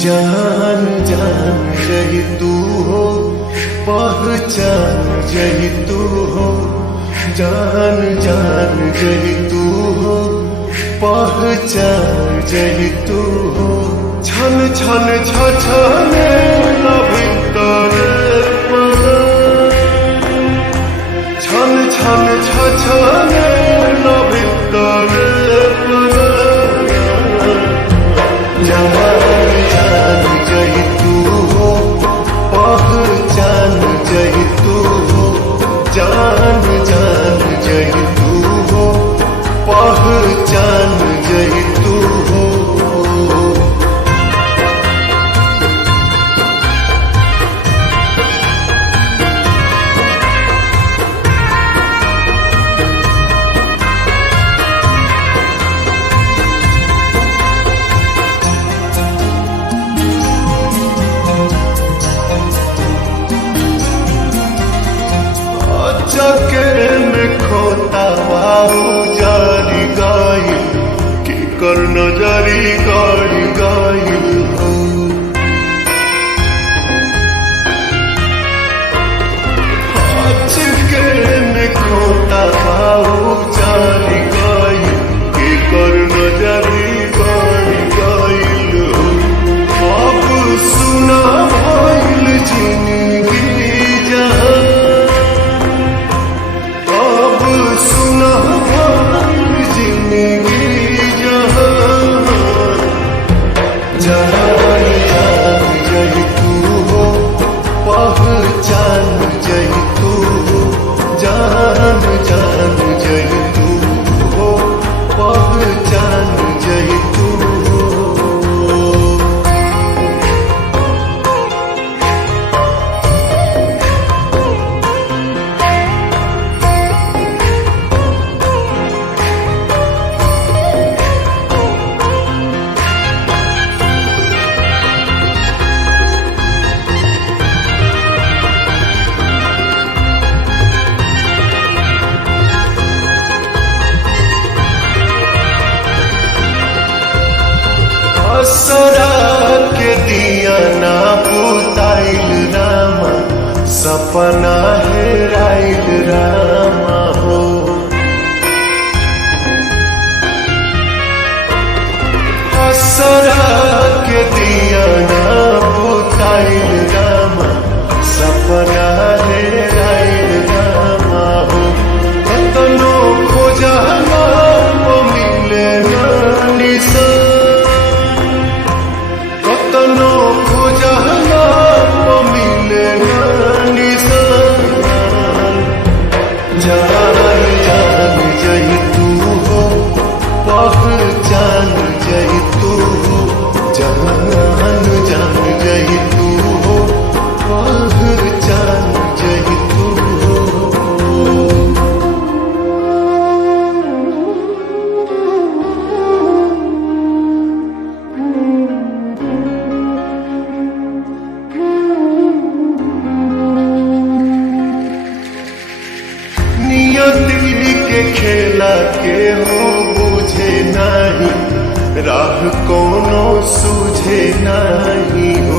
जान जान यही तू हो, पहचान यही तू हो। जान जान यही तू हो, पहचान यही तू हो। छन छन छछने भीतर छन छन छछने भीतर जान जान यही तू हो, पहचान यही तू हो। जान जान यही तू हो, पहचान यही तू हो। चके में खोता बाबू जारी गाई की कर नजरी गाड़ी गाई हो। चके में खोता बाबू जारी गाई की कर नजरी गाड़ी गाई हो। अब सुना भइल जिंदगी जहां, सुना जिंदगी जहां। जान जान यही तू हो, पहचान यही तू हो। जान जान यही तू हो, पहचान यही तू हो। असरा के दिया ना बुताइल रामा, सपना हेराइल रामा हो। असरा के दिया ना बुताइल रामा, सपना हेराइल रामा हो। कतनो खोजना वो मिले ना निशान, कतनो खोजना वो मिले ना निशान। जान जान यही तू हो, पहचान यही तू हो। जान जान यही तू हो, पहचान यही तू हो। नियति के खेला के हो बुझे नहीं, राह कोनो सूझे नहीं हो।